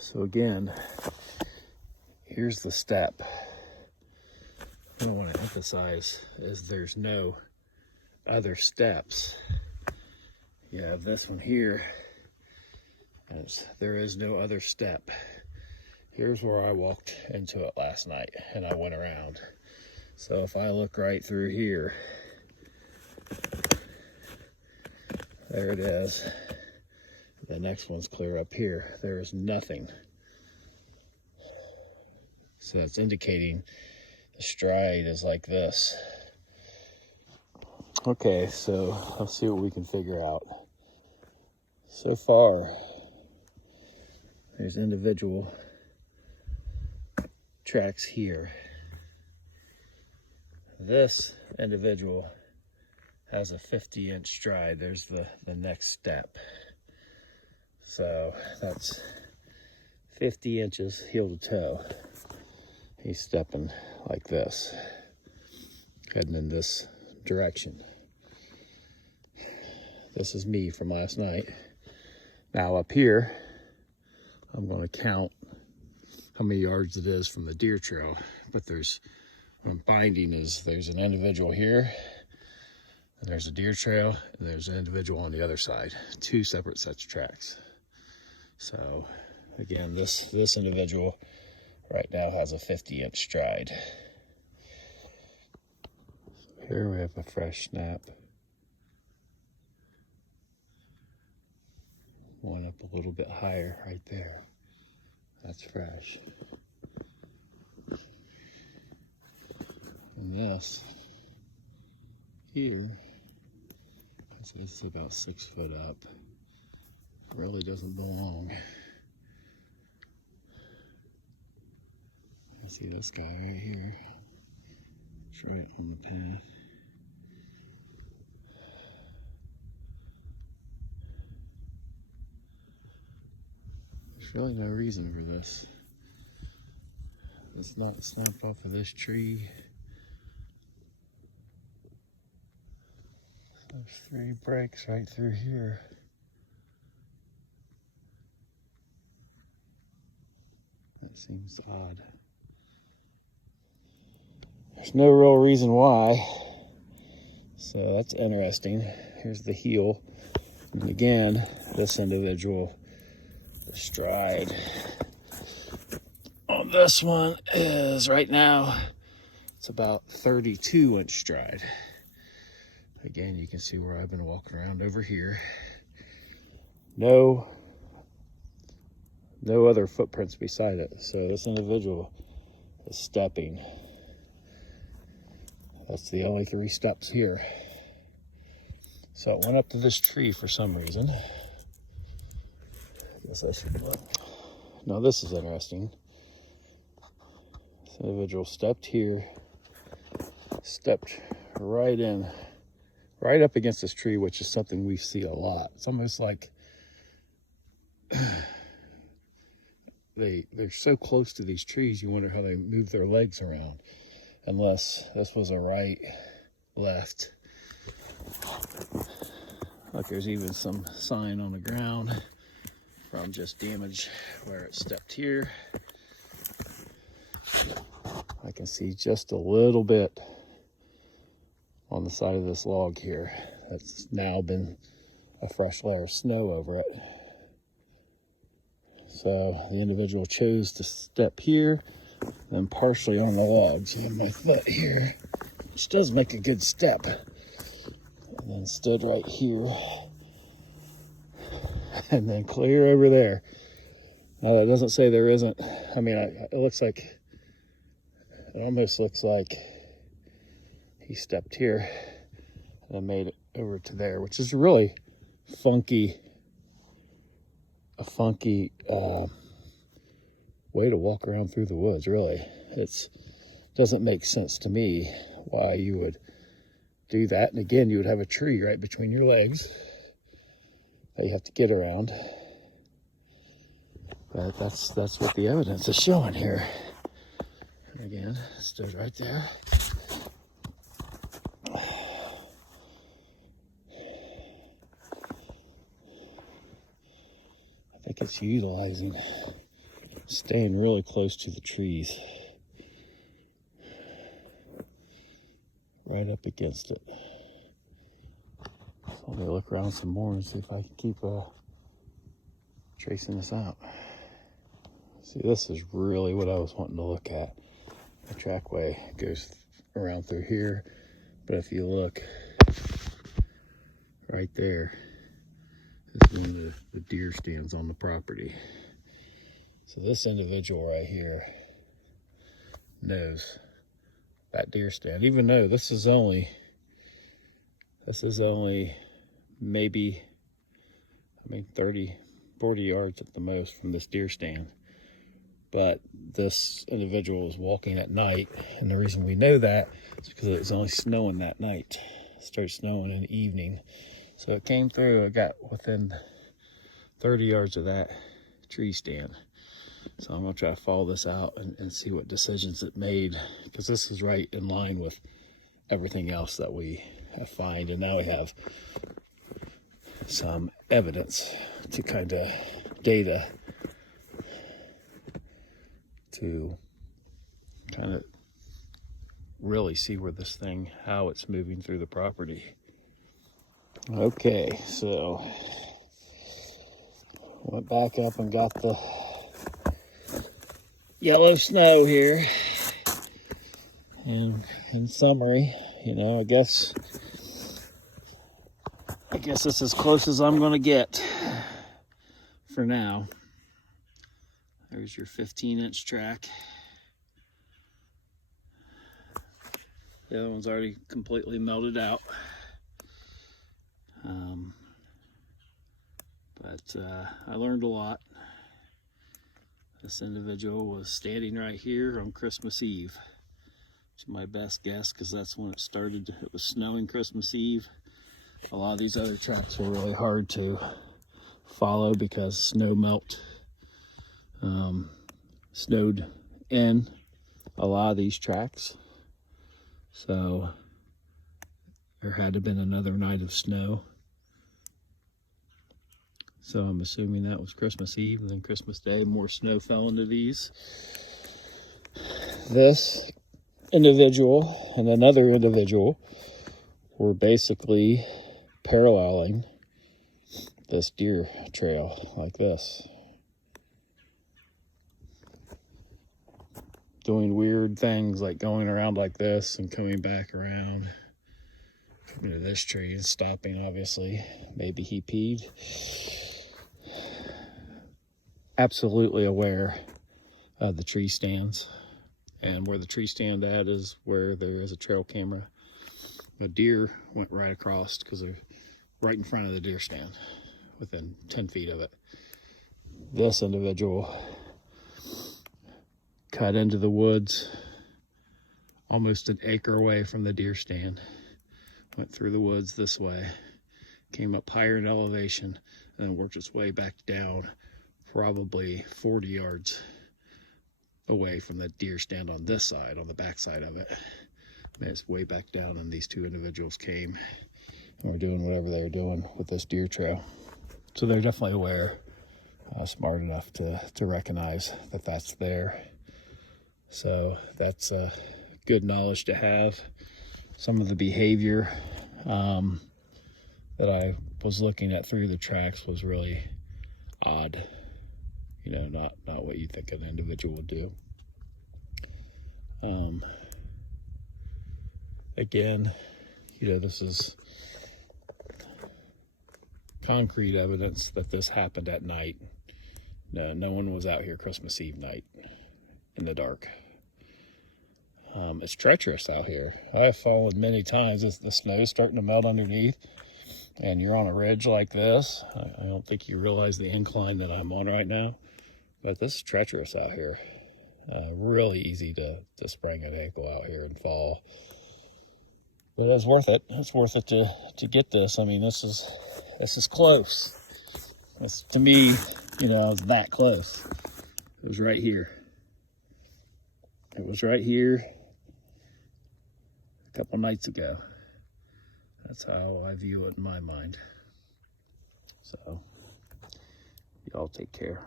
So again, here's the step. What I want to emphasize is there's no other steps. You have this one here, as there is no other step. Here's where I walked into it last night, and I went around. So if I look right through here, there it is. The next one's clear up here. There is nothing. So it's indicating the stride is like this. Okay, so let's see what we can figure out. So far, there's individual tracks here. This individual has a 50-inch stride. There's the next step. So that's 50 inches heel to toe. He's stepping like this, heading in this direction. This is me from last night. Now up here, I'm going to count how many yards it is from the deer trail, but what I'm finding is there's an individual here, and there's a deer trail, and there's an individual on the other side. Two separate sets of tracks. So again, this individual right now has a 50-inch stride. Here we have a fresh snap. One up a little bit higher right there. That's fresh. And this here, this is about 6 foot up. Really doesn't belong. I see this guy right here. It's right on the path. There's really no reason for this. It's not snapped off of this tree. There's 3 breaks right through here. That seems odd. There's no real reason why. So that's interesting. Here's the heel. And again, this individual, the stride on this one is right now, it's about 32-inch stride. Again, you can see where I've been walking around over here. No other footprints beside it. So this individual is stepping. That's the only 3 steps here. So it went up to this tree for some reason. I guess I should look. Now this is interesting. This individual stepped here, stepped right in, right up against this tree, which is something we see a lot. It's almost like they're so close to these trees, you wonder how they move their legs around. Unless this was a right, left. Look, there's even some sign on the ground from just damage where it stepped here. I can see just a little bit on the side of this log here. That's now been a fresh layer of snow over it. So the individual chose to step here, then partially on the log. So I have my foot here, which does make a good step. And then stood right here. And then clear over there. Now that doesn't say there isn't, I mean, it looks like, it almost looks like he stepped here and made it over to there, which is really a funky way to walk around through the woods, really. It doesn't make sense to me why you would do that. And again, you would have a tree right between your legs that you have to get around. But that's what the evidence is showing here. And again, it stood right there. I think it's utilizing staying really close to the trees. Right up against it. So let me look around some more and see if I can keep tracing this out. See, this is really what I was wanting to look at. The trackway goes around through here, but if you look right there, this is one of the deer stands on the property. So this individual right here knows that deer stand, even though this is only maybe, 30, 40 yards at the most from this deer stand. But this individual was walking at night, and the reason we know that is because it was only snowing that night. It started snowing in the evening. So it came through, it got within 30 yards of that tree stand. So I'm gonna try to follow this out and see what decisions it made, because this is right in line with everything else that we have find. And now we have some evidence to kind of data to kind of really see where this thing, how it's moving through the property. Okay, so went back up and got the yellow snow here. And in summary, I guess this is as close as I'm gonna get for now. There's your 15-inch track. The other one's already completely melted out. But I learned a lot. This individual was standing right here on Christmas Eve. It's my best guess, because that's when it started. It was snowing Christmas Eve. A lot of these other tracks are really hard to follow because snow melt snowed in a lot of these tracks. So there had to have been another night of snow. So I'm assuming that was Christmas Eve, and then Christmas Day, more snow fell into these. This individual and another individual were basically paralleling this deer trail like this, doing weird things like going around like this and coming back around, coming to this tree and stopping. Obviously, maybe he peed. Absolutely aware of the tree stands, and where the tree stand at is where there is a trail camera. A deer went right across, because they're right in front of the deer stand, within 10 feet of it. This individual cut into the woods almost an acre away from the deer stand, went through the woods this way, came up higher in elevation, and then worked its way back down probably 40 yards away from the deer stand on this side, on the back side of it. And it's way back down, and these two individuals came and were doing whatever they were doing with this deer trail. So they're definitely aware, smart enough to recognize that that's there. So that's good knowledge to have. Some of the behavior that I was looking at through the tracks was really odd. Not what you think an individual would do. Again, this is concrete evidence that this happened at night. No one was out here Christmas Eve night in the dark. It's treacherous out here. I've fallen many times as the snow's starting to melt underneath, and you're on a ridge like this. I don't think you realize the incline that I'm on right now, but this is treacherous out here. Really easy to sprain an ankle out here and fall. But it's worth it. It's worth it to get this. I mean, this is close. To me, I was that close. It was right here. It was right here a couple nights ago. That's how I view it in my mind. So, y'all take care.